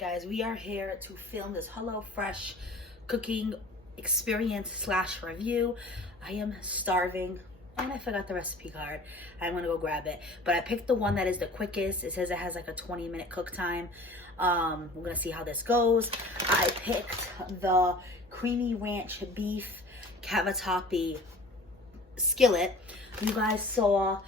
Guys, we are here to film this HelloFresh cooking experience slash review. I am starving and I forgot the recipe card. I'm gonna go grab it, but I picked the one that is the quickest. It says it has like a 20-minute cook time. We're gonna see how this goes. I picked the creamy ranch beef cavatappi skillet. You guys saw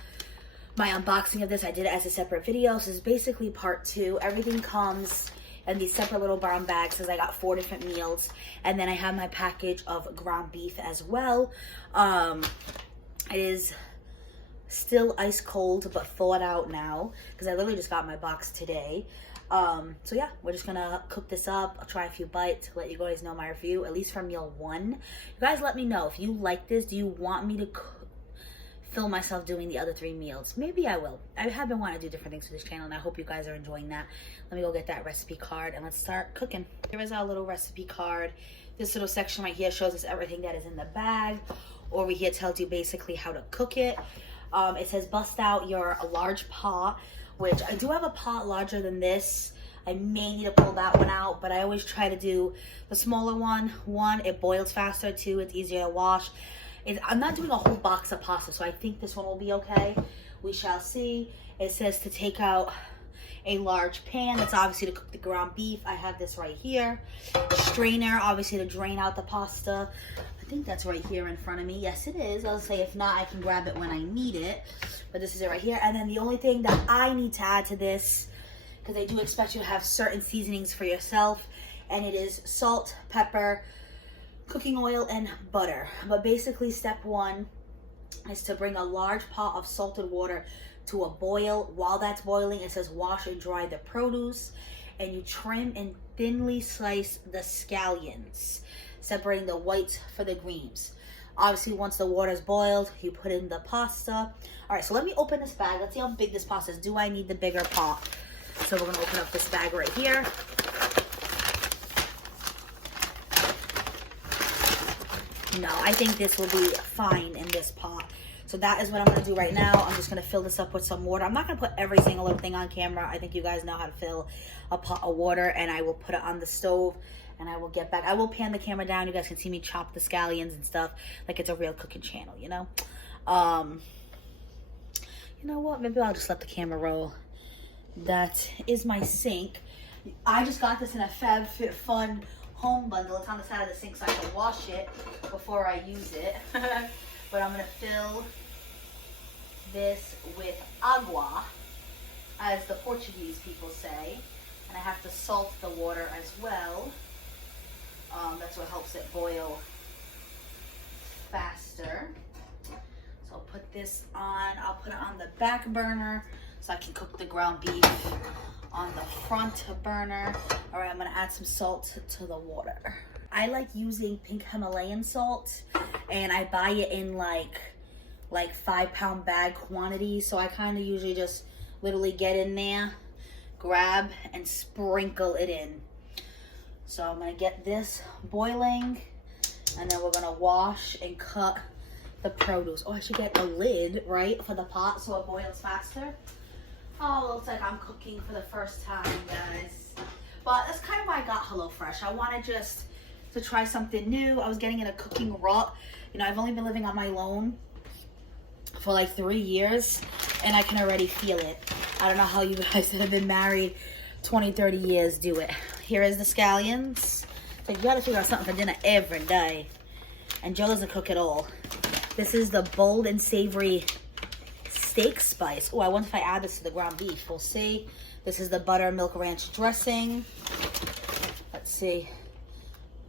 my unboxing of this. I did it as a separate video, so it's basically part 2. Everything comes in these separate little brown bags because I got 4 different meals, and then I have my package of ground beef as well. It is still ice cold but thawed out now because I literally just got my box today. So yeah, we're just gonna cook this up. I'll try a few bites, let you guys know my review, at least for meal 1. You guys let me know if you like this. Do you want me to film myself doing the other 3 meals? Maybe I will. I have been wanting to do different things for this channel, and I hope you guys are enjoying that. Let me go get that recipe card and let's start cooking. Here is our little recipe card. This little section right here shows us everything that is in the bag. Over here tells you basically how to cook it. It says bust out your large pot, which I do have a pot larger than this. I may need to pull that one out, but I always try to do the smaller one. 1, it boils faster. 2, it's easier to wash. I'm not doing a whole box of pasta, so I think this one will be okay. We shall see. It says to take out a large pan. That's obviously to cook the ground beef. I have this right here. Strainer, obviously to drain out the pasta. I think that's right here in front of me. Yes, it is. I'll say if not, I can grab it when I need it. But this is it right here. And then the only thing that I need to add to this, because they do expect you to have certain seasonings for yourself, and it is salt, pepper, cooking oil, and butter. But basically step 1 is to bring a large pot of salted water to a boil. While that's boiling, it says wash and dry the produce, and you trim and thinly slice the scallions, separating the whites for the greens. Obviously, once the water's boiled, you put in the pasta. All right, so let me open this bag. Let's see how big this pasta is. Do I need the bigger pot? So we're gonna open up this bag right here. No, I think this will be fine in this pot. So that is what I'm going to do right now. I'm just going to fill this up with some water. I'm not going to put every single little thing on camera. I think you guys know how to fill a pot of water, and I will put it on the stove, and I will get back. I will pan the camera down. You guys can see me chop the scallions and stuff like it's a real cooking channel, you know? You know what? Maybe I'll just let the camera roll. That is my sink. I just got this in a FabFitFun home bundle. It's on the side of the sink so I can wash it before I use it. But I'm gonna fill this with agua, as the Portuguese people say, and I have to salt the water as well. That's what helps it boil faster. So I'll put this on. I'll put it on the back burner so I can cook the ground beef on the front burner. All right, I'm gonna add some salt to the water. I like using pink Himalayan salt, and I buy it in like 5-pound bag quantity. So I kind of usually just literally get in there, grab, and sprinkle it in. So I'm gonna get this boiling, and then we're gonna wash and cut the produce. Oh, I should get a lid, right, for the pot so it boils faster. Oh, looks like I'm cooking for the first time, guys. But that's kind of why I got HelloFresh. I wanted just to try something new. I was getting in a cooking rut. You know, I've only been living on my own for like 3 years, and I can already feel it. I don't know how you guys that have been married 20, 30 years do it. Here is the scallions. Like, you gotta figure out something for dinner every day. And Joe doesn't cook at all. This is the bold and savory steak spice. Oh, I wonder if I add this to the ground beef. We'll see. This is the buttermilk ranch dressing. Let's see.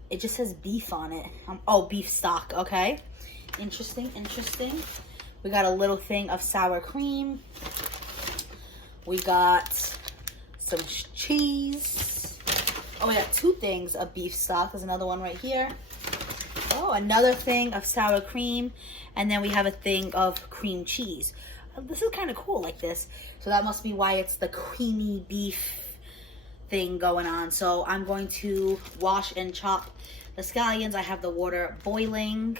It just says beef on it. Oh, beef stock. Okay. Interesting, interesting. We got a little thing of sour cream. We got some cheese. Oh, we got 2 things of beef stock. There's another one right here. Oh, another thing of sour cream. And then we have a thing of cream cheese. This is kind of cool like this. So that must be why it's the creamy beef thing going on. So I'm going to wash and chop the scallions. I have the water boiling.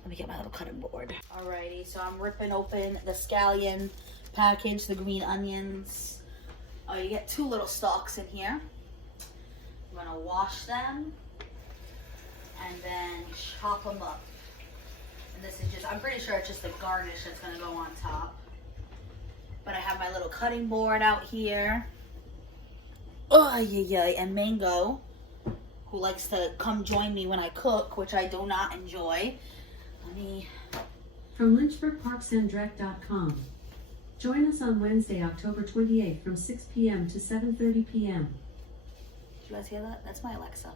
Let me get my little cutting board. Alrighty, so I'm ripping open the scallion package, the green onions. Oh, you get 2 little stalks in here. gonna wash them and then chop them up. And this is just, I'm pretty sure it's just the garnish that's gonna go on top. But I have my little cutting board out here. Oh, yeah, and Mango, who likes to come join me when I cook, which I do not enjoy. Let me... From LynchburgParksandRec.com. Join us on Wednesday, October 28th from 6 p.m. to 7:30 p.m. Did you guys hear that? That's my Alexa.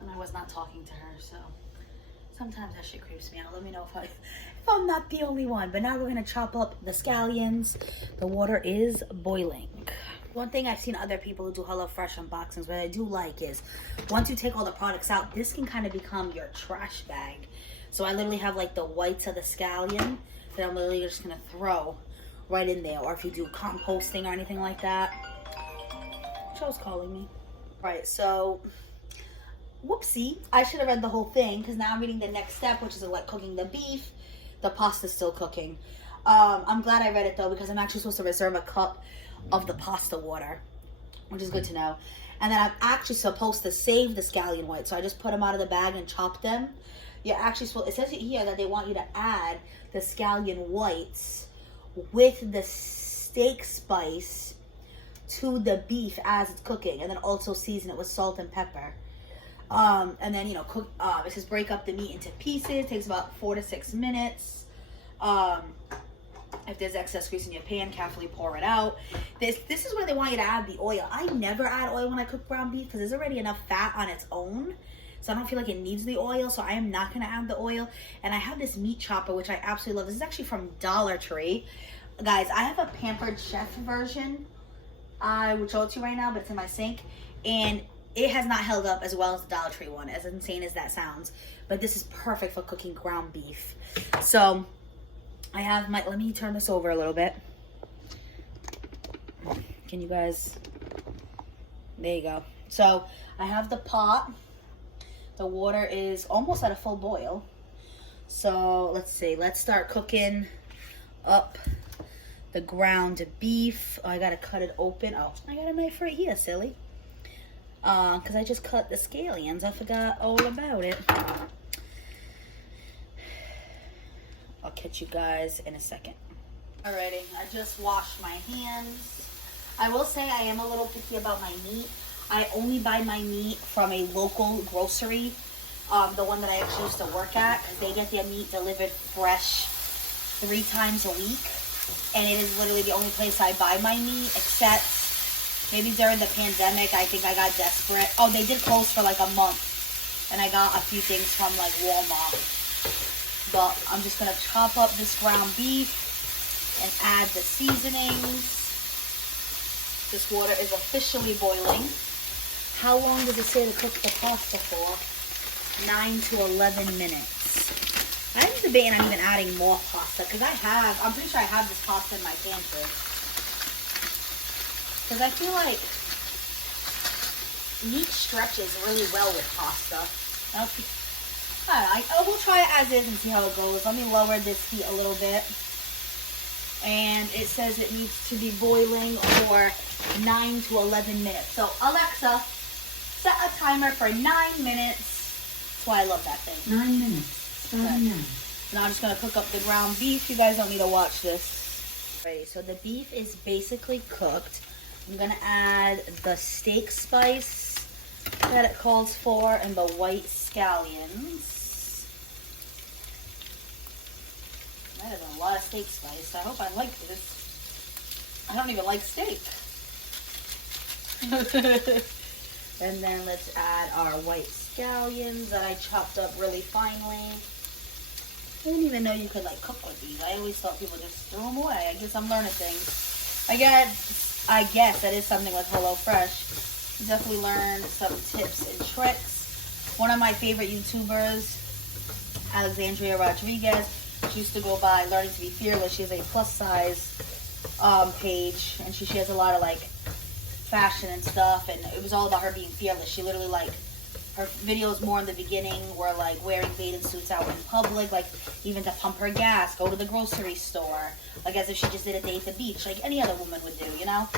And I was not talking to her, so sometimes that shit creeps me out. Let me know if I'm not the only one. But now we're gonna chop up the scallions. The water is boiling. One thing I've seen other people who do HelloFresh unboxings, what I do like is once you take all the products out, this can kind of become your trash bag. So I literally have like the whites of the scallion that I'm literally just gonna throw right in there. Or if you do composting or anything like that. Joe's calling me. Right, so whoopsie, I should have read the whole thing because now I'm reading the next step, which is like cooking the beef. The pasta's still cooking. I'm glad I read it though, because I'm actually supposed to reserve a cup of the pasta water, which is good to know. And then I'm actually supposed to save the scallion whites, so I just put them out of the bag and chop them. You're actually supposed, it says here that they want you to add the scallion whites with the steak spice to the beef as it's cooking, and then also season it with salt and pepper. And then, you know, cook. It says break up the meat into pieces. Takes about 4 to 6 minutes. If there's excess grease in your pan, carefully pour it out. This is where they want you to add the oil. I never add oil when I cook ground beef because there's already enough fat on its own. So I don't feel like it needs the oil. So I am not going to add the oil. And I have this meat chopper, which I absolutely love. This is actually from Dollar Tree. Guys, I have a Pampered Chef version. I would show it to you right now, but it's in my sink. And it has not held up as well as the Dollar Tree one, as insane as that sounds. But this is perfect for cooking ground beef. So I have my, let me turn this over a little bit. Can you guys, there you go. So I have the pot. The water is almost at a full boil. So let's see, let's start cooking up the ground beef. Oh, I gotta cut it open. Oh, I got a knife right here, silly. Because I just cut the scallions. I forgot all about it. I'll catch you guys in a second. Alrighty, I just washed my hands. I will say I am a little picky about my meat. I only buy my meat from a local grocery, the one that I actually used to work at, because they get their meat delivered fresh 3 times a week. And it is literally the only place I buy my meat, except maybe during the pandemic, I think I got desperate. Oh, they did close for like a month. And I got a few things from like Walmart. But I'm just going to chop up this ground beef and add the seasonings. This water is officially boiling. How long does it say to cook the pasta for? 9 to 11 minutes. I'm debating on even adding more pasta because I'm pretty sure I have this pasta in my pantry. Because I feel like meat stretches really well with pasta. We'll try it as is and see how it goes. Let me lower this heat a little bit. And it says it needs to be boiling for 9 to 11 minutes. So Alexa, set a timer for 9 minutes. That's why I love that thing. 9 minutes. Starting now. Now I'm just going to cook up the ground beef. You guys don't need to watch this. Alrighty, so the beef is basically cooked. I'm going to add the steak spice that it calls for and the white scallions. That is a lot of steak spice. I hope I like this. I don't even like steak. And then let's add our white scallions that I chopped up really finely. I didn't even know you could like cook with these. I always thought people just threw them away. I guess I'm learning things. I guess that is something with HelloFresh. Definitely learned some tips and tricks. One of my favorite YouTubers, Alexandria Rodriguez, she used to go by Learning to Be Fearless. She has a plus size page, and she shares a lot of like fashion and stuff, and it was all about her being fearless. She literally like, her videos more in the beginning were like wearing bathing suits out in public, like even to pump her gas, go to the grocery store, like as if she just did a day at the beach, like any other woman would do, you know?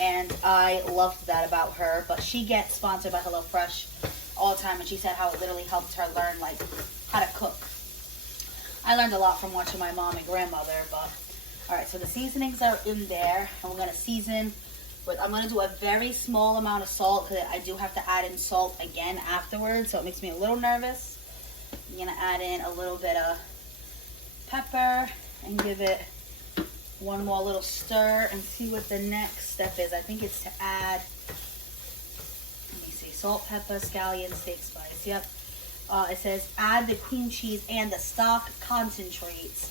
And I loved that about her. But she gets sponsored by HelloFresh all the time, and she said how it literally helped her learn like how to cook. I learned a lot from watching my mom and grandmother. But all right, so the seasonings are in there, and we're gonna season with, I'm gonna do a very small amount of salt because I do have to add in salt again afterwards, so it makes me a little nervous. I'm gonna add in a little bit of pepper and give it one more little stir and see what the next step is. I think it's to add, let me see, salt, pepper, scallion, steak spice. Yep. It says add the cream cheese and the stock concentrates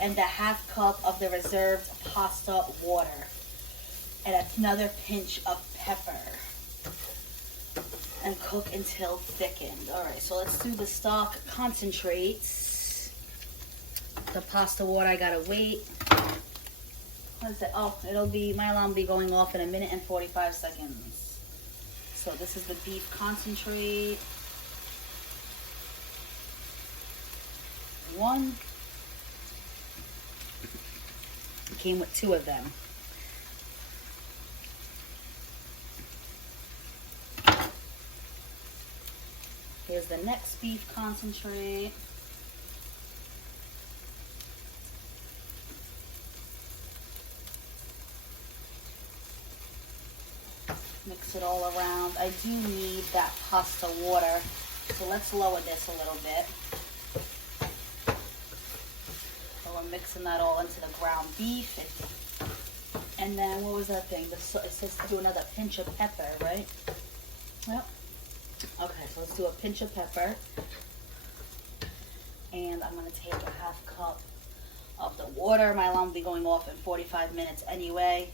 and the ½ cup of the reserved pasta water and another pinch of pepper and cook until thickened. All right, so let's do the stock concentrates. The pasta water, I gotta wait. What is it? Oh, my alarm will be going off in 1 minute and 45 seconds. So this is the beef concentrate. 1. It came with 2 of them. Here's the next beef concentrate. Mix it all around. I do need that pasta water, so let's lower this a little bit. So we're mixing that all into the ground beef. And then, what was that thing? It says to do another pinch of pepper, right? Yep. Okay, so let's do a pinch of pepper. And I'm going to take a ½ cup of the water. My alarm will be going off in 45 minutes anyway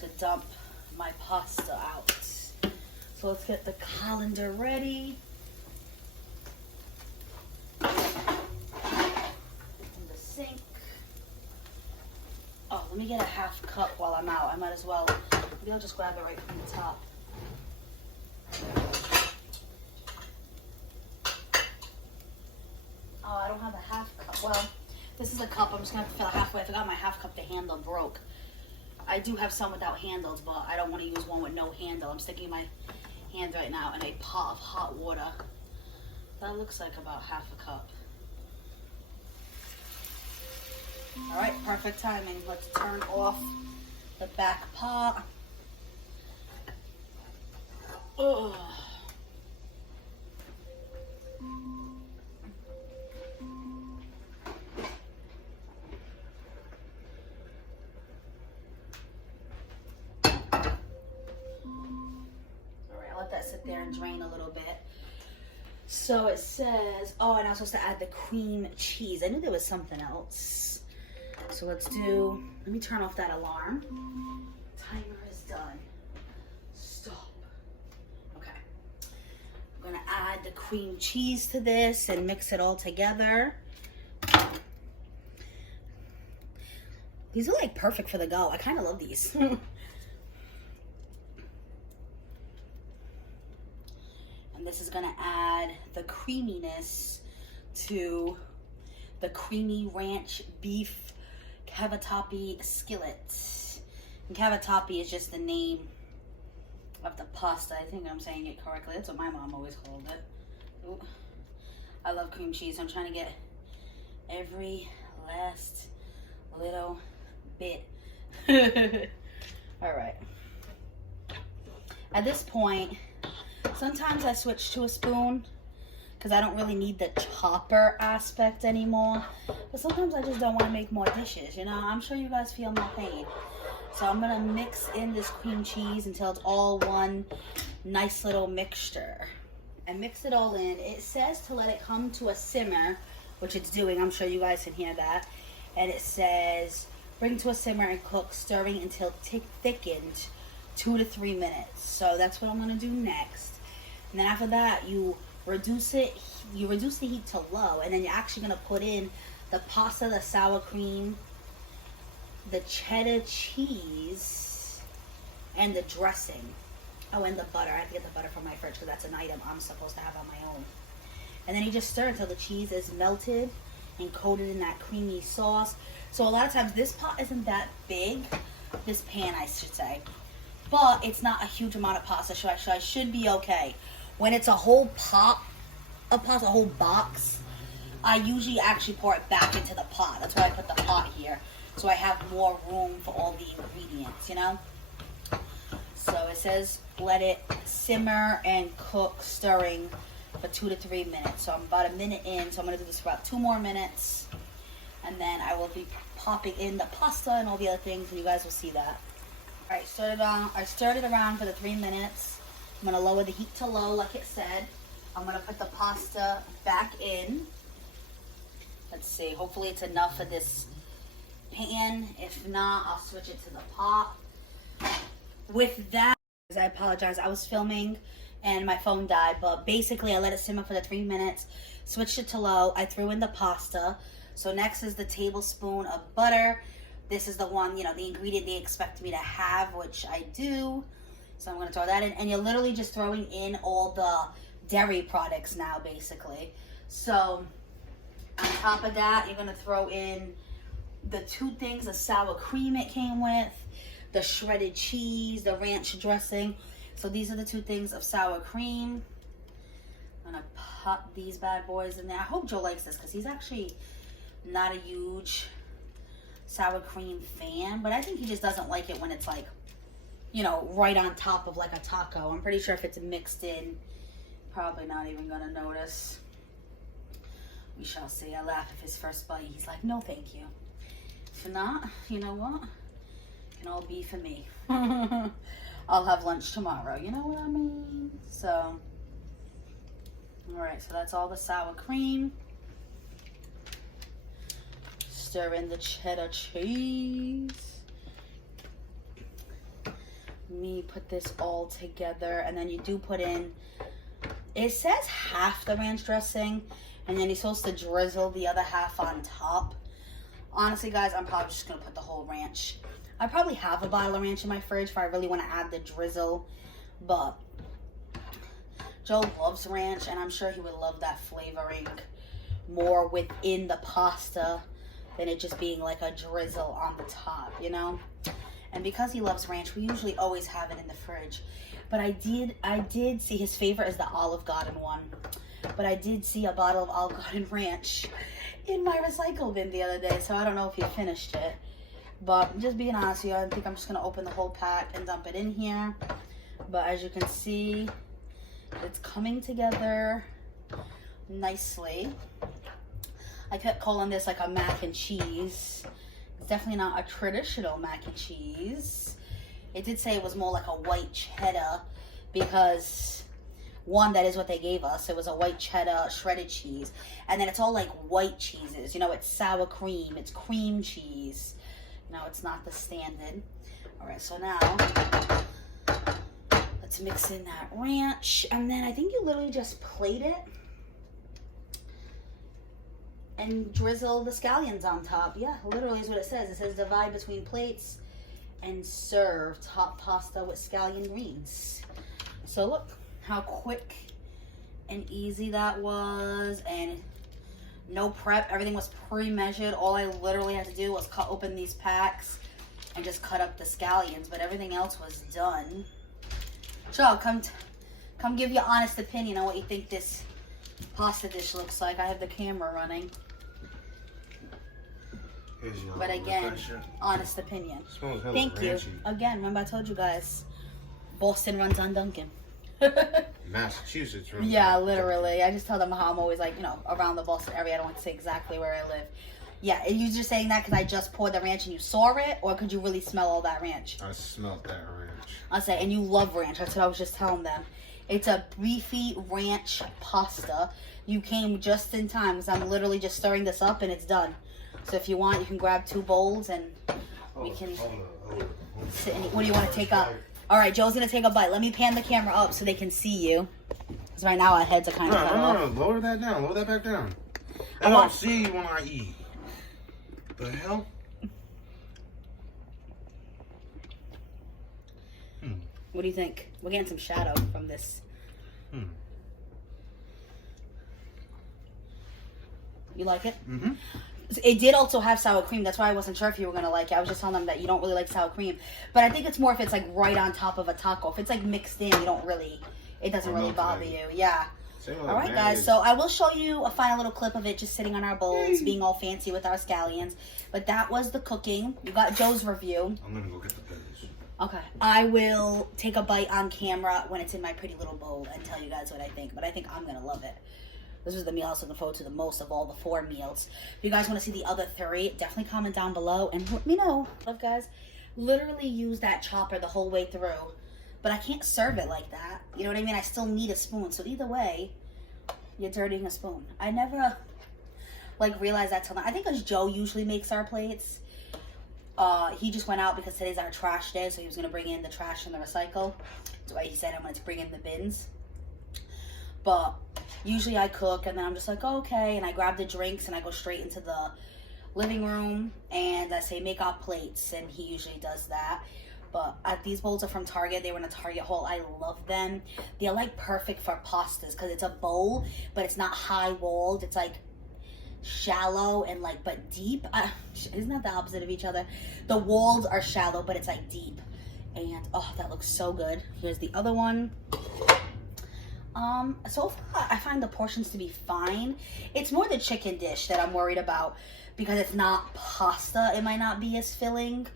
to dump my pasta out. So let's get the colander ready. In the sink. Oh, let me get a ½ cup while I'm out. I might as well. Maybe I'll just grab it right from the top. Oh, I don't have a ½ cup. Well, this is a cup. I'm just going to have to fill it halfway. I forgot my ½ cup. The handle broke. I do have some without handles, but I don't want to use one with no handle. I'm sticking my hand right now in a pot of hot water. That looks like about ½ a cup. All right, perfect timing. Let's turn off the back pot. Ugh. Sit there and drain a little bit. So it says, oh, and I was supposed to add the cream cheese. I knew there was something else. So let's do, let me turn off that alarm. Timer is done. Stop. Okay. I'm gonna add the cream cheese to this and mix it all together. These are like perfect for the go. I kind of love these. This is going to add the creaminess to the creamy ranch beef cavatappi skillet. And cavatappi is just the name of the pasta. I think I'm saying it correctly. That's what my mom always called it. Ooh. I love cream cheese. I'm trying to get every last little bit. All right. At this point, sometimes I switch to a spoon because I don't really need the chopper aspect anymore. But sometimes I just don't want to make more dishes, you know. I'm sure you guys feel my pain. So I'm going to mix in this cream cheese until it's all one nice little mixture. I mix it all in. It says to let it come to a simmer, which it's doing. I'm sure you guys can hear that. And it says bring to a simmer and cook, stirring until thickened, 2 to 3 minutes. So that's what I'm going to do next. And then after that, you reduce the heat to low, and then you're actually gonna put in the pasta, the sour cream, the cheddar cheese, and the dressing. Oh, and the butter. I have to get the butter from my fridge because that's an item I'm supposed to have on my own. And then you just stir until the cheese is melted and coated in that creamy sauce. So a lot of times this pot isn't that big, this pan I should say. but it's not a huge amount of pasta, so I should be okay. When it's a whole pot of pasta, a whole box, I usually actually pour it back into the pot. That's why I put the pot here, so I have more room for all the ingredients, you know? So it says let it simmer and cook, stirring for 2 to 3 minutes. So I'm about a minute in, so I'm going to do this for about 2 more minutes. And then I will be popping in the pasta and all the other things, and you guys will see that. All right, I stirred it around for the 3 minutes. I'm going to lower the heat to low, like it said. I'm going to put the pasta back in. Let's see, hopefully it's enough for this pan. If not, I'll switch it to the pot. With that, I apologize, I was filming and my phone died, but basically I let it simmer for the 3 minutes, switched it to low, I threw in the pasta. So next is the tablespoon of butter. This is the one, you know, the ingredient they expect me to have, which I do. So I'm going to throw that in. And you're literally just throwing in all the dairy products now, basically. So on top of that, you're going to throw in the 2 things of sour cream it came with, the shredded cheese, the ranch dressing. So these are the 2 things of sour cream. I'm going to pop these bad boys in there. I hope Joe likes this because he's actually not a huge sour cream fan, but I think he just doesn't like it when it's like, you know, right on top of like a taco. I'm pretty sure if it's mixed in, probably not even gonna notice. We shall see. I laugh if his first bite, he's like, no thank you. If not, you know what? It can all be for me. I'll have lunch tomorrow, you know what I mean? So, alright, so that's all the sour cream. Stir in the cheddar cheese. Me put this all together, and then you do put in, it says half the ranch dressing, and then you're supposed to drizzle the other half on top. Honestly, guys, I'm probably just gonna put the whole ranch. I probably have a bottle of ranch in my fridge if I really want to add the drizzle, but Joe loves ranch, and I'm sure he would love that flavoring more within the pasta than it just being like a drizzle on the top, you know? And because he loves ranch, we usually always have it in the fridge. But I did see his favorite is the Olive Garden one. But I did see a bottle of Olive Garden ranch in my recycle bin the other day, so I don't know if he finished it. But just being honest with you, I think I'm just gonna open the whole pack and dump it in here. But as you can see, it's coming together nicely. I kept calling this like a mac and cheese. It's definitely not a traditional mac and cheese. It did say it was more like a white cheddar because, one, that is what they gave us. It was a white cheddar shredded cheese. And then it's all like white cheeses. You know, it's sour cream, it's cream cheese. No, it's not the standard. All right, so now let's mix in that ranch. And then I think you literally just plate it and drizzle the scallions on top. Yeah, literally is what it says. It says divide between plates and serve top pasta with scallion greens. So look how quick and easy that was, and no prep. Everything was pre-measured. All I literally had to do was cut open these packs and just cut up the scallions, but everything else was done. Joe, come give your honest opinion on what you think this pasta dish looks like. I have the camera running. But again, honest opinion. Thank you. Again, remember I told you guys, Boston runs on Dunkin'. Massachusetts runs. Yeah, literally. I just tell them how I'm always like, you know, around the Boston area. I don't want to say exactly where I live. Yeah, are you just saying that because I just poured the ranch and you saw it? Or could you really smell all that ranch? I smelled that ranch. I'll say, and you love ranch. That's what I was just telling them. It's a beefy ranch pasta. You came just in time because I'm literally just stirring this up and it's done. So if you want, you can grab 2 bowls and we can sit and eat. What do you want to take up? All right, Joe's going to take a bite. Let me pan the camera up so they can see you. Because right now our heads are kind of cut off. No, lower that down. Lower that back down. I don't see you when I eat. The hell? What do you think? We're getting some shadow from this. You like it? Mm-hmm. It did also have sour cream. That's why I wasn't sure if you were going to like it. I was just telling them that you don't really like sour cream. But I think it's more if it's like right on top of a taco. If it's like mixed in, you don't really, it doesn't really bother you. Yeah. All right, guys. So I will show you a final little clip of it just sitting on our bowls, being all fancy with our scallions. But that was the cooking. You got Joe's review. I'm going to go get the pins. Okay. I will take a bite on camera when it's in my pretty little bowl and tell you guys what I think. But I think I'm going to love it. This was the meal I was looking forward to the most of all the 4 meals. If you guys want to see the other 3, definitely comment down below and let me know. Love, guys. Literally use that chopper the whole way through. But I can't serve it like that. You know what I mean? I still need a spoon. So either way, you're dirtying a spoon. I never, like, realized that till now. I think because Joe usually makes our plates. He just went out because today's our trash day. So he was going to bring in the trash and the recycle. That's why he said I'm going to bring in the bins. But usually I cook and then I'm just like, oh, okay. And I grab the drinks and I go straight into the living room. And I say, make our plates. And he usually does that. But these bowls are from Target. They were in a Target haul. I love them. They're like perfect for pastas because it's a bowl, but it's not high walled. It's like shallow and like, but deep. Isn't that the opposite of each other? The walls are shallow, but it's like deep. And oh, that looks so good. Here's the other one. So far I find the portions to be fine. It's more the chicken dish that I'm worried about because it's not pasta. It might not be as filling.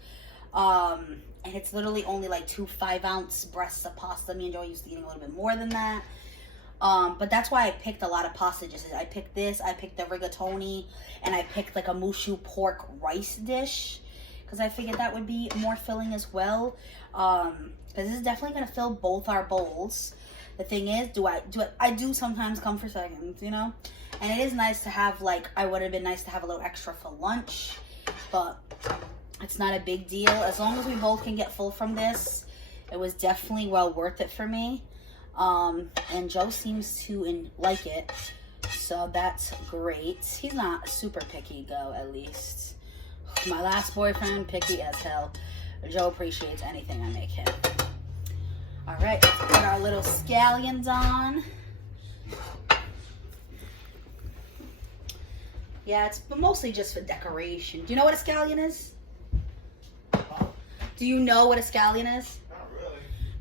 And it's literally only like 2 5-ounce breasts of pasta. Me and Joe used to eating a little bit more than that. But that's why I picked a lot of pasta dishes. I picked this, I picked the rigatoni, and I picked like a mushu pork rice dish because I figured that would be more filling as well. Because this is definitely gonna fill both our bowls. The thing is, I do sometimes come for seconds, you know? And it is nice to have, like, I would have been nice to have a little extra for lunch, but it's not a big deal. As long as we both can get full from this, it was definitely well worth it for me. And Joe seems to like it, so that's great. He's not super picky, though, at least. My last boyfriend, picky as hell. Joe appreciates anything I make him. All right, let's put our little scallions on. Yeah, it's mostly just for decoration. Do you know what a scallion is? Do you know what a scallion is? Not really.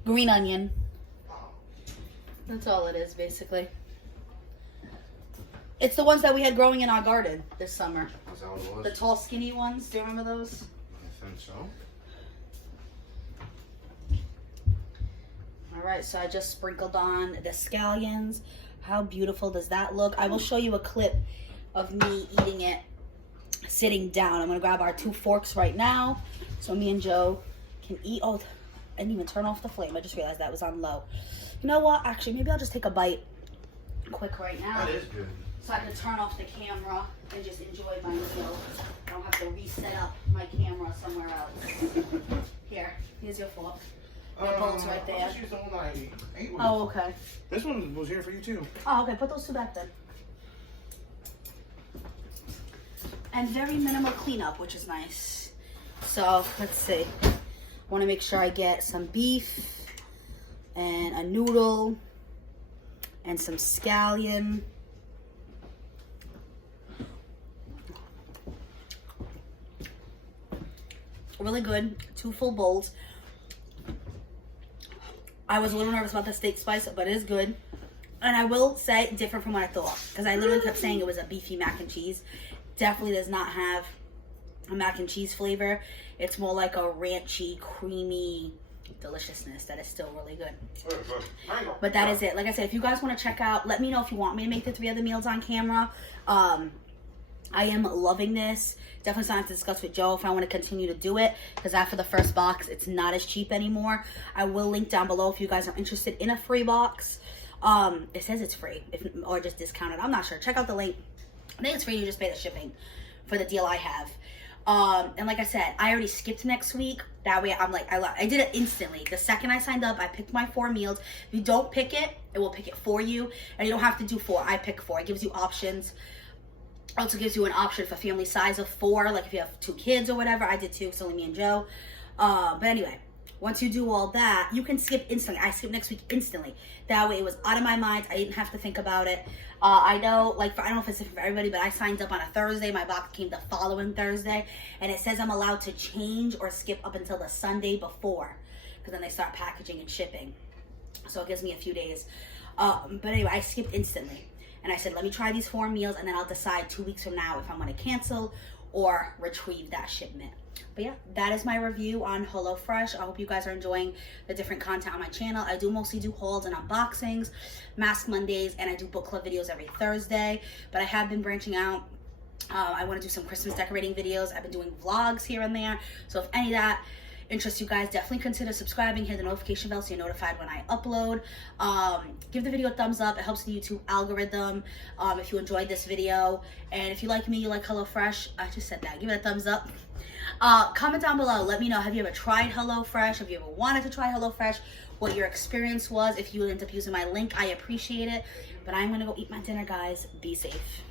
Green onion. That's all it is, basically. It's the ones that we had growing in our garden this summer. That's how it was? The tall, skinny ones. Do you remember those? I think so. All right, so I just sprinkled on the scallions. How beautiful does that look? I will show you a clip of me eating it sitting down. I'm going to grab our 2 forks right now so me and Joe can eat. Oh, I didn't even turn off the flame. I just realized that was on low. You know what? Actually, maybe I'll just take a bite quick right now. That is good. So I can turn off the camera and just enjoy my meal. I don't have to reset up my camera somewhere else. Here's your fork. The bowl's right there. I'll just use the one I ate with. Oh, okay. This one was here for you too. Oh, okay. Put those 2 back then. And very minimal cleanup, which is nice. So, let's see. I want to make sure I get some beef and a noodle and some scallion. Really good. 2 full bowls. I was a little nervous about the steak spice, but it is good. And I will say, different from what I thought. Because I literally kept saying it was a beefy mac and cheese. Definitely does not have a mac and cheese flavor. It's more like a ranchy, creamy deliciousness that is still really good. But that is it. Like I said, if you guys want to check out, let me know if you want me to make the 3 other meals on camera. I am loving this. Definitely something to discuss with Joe if I want to continue to do it. Because after the first box, it's not as cheap anymore. I will link down below if you guys are interested in a free box. It says it's free or just discounted. I'm not sure. Check out the link. I think it's free. You just pay the shipping for the deal I have. And like I said, I already skipped next week. That way I'm like, I did it instantly. The second I signed up, I picked my 4 meals. If you don't pick it, it will pick it for you. And you don't have to do 4. I pick 4. It gives you options. Also gives you an option for family size of 4. Like if you have 2 kids or whatever. I did 2, so only me and Joe. But anyway, Once you do all that, you can skip instantly. I skip next week instantly. That way it was out of my mind. I didn't have to think about it. I know, like, I don't know if it's different for everybody, but I signed up on a Thursday. My box came the following Thursday. And it says I'm allowed to change or skip up until the Sunday before. Because then they start packaging and shipping. So it gives me a few days. But anyway, I skipped instantly. And I said, let me try these 4 meals, and then I'll decide 2 weeks from now if I'm going to cancel or retrieve that shipment. But yeah, that is my review on HelloFresh. I hope you guys are enjoying the different content on my channel. I do mostly do hauls and unboxings, Mask Mondays, and I do book club videos every Thursday. But I have been branching out. I want to do some Christmas decorating videos. I've been doing vlogs here and there. So if any of that interests you guys, definitely consider subscribing, hit the notification bell so you're notified when I upload. Give the video a thumbs up. It helps the YouTube algorithm if you enjoyed this video. And if you like me, you like HelloFresh, I just said that, give it a thumbs up. Comment down below, let me know, have you ever tried HelloFresh? Have you ever wanted to try HelloFresh? What your experience was? If you end up using my link, I appreciate it. But I'm gonna go eat my dinner, guys. Be safe.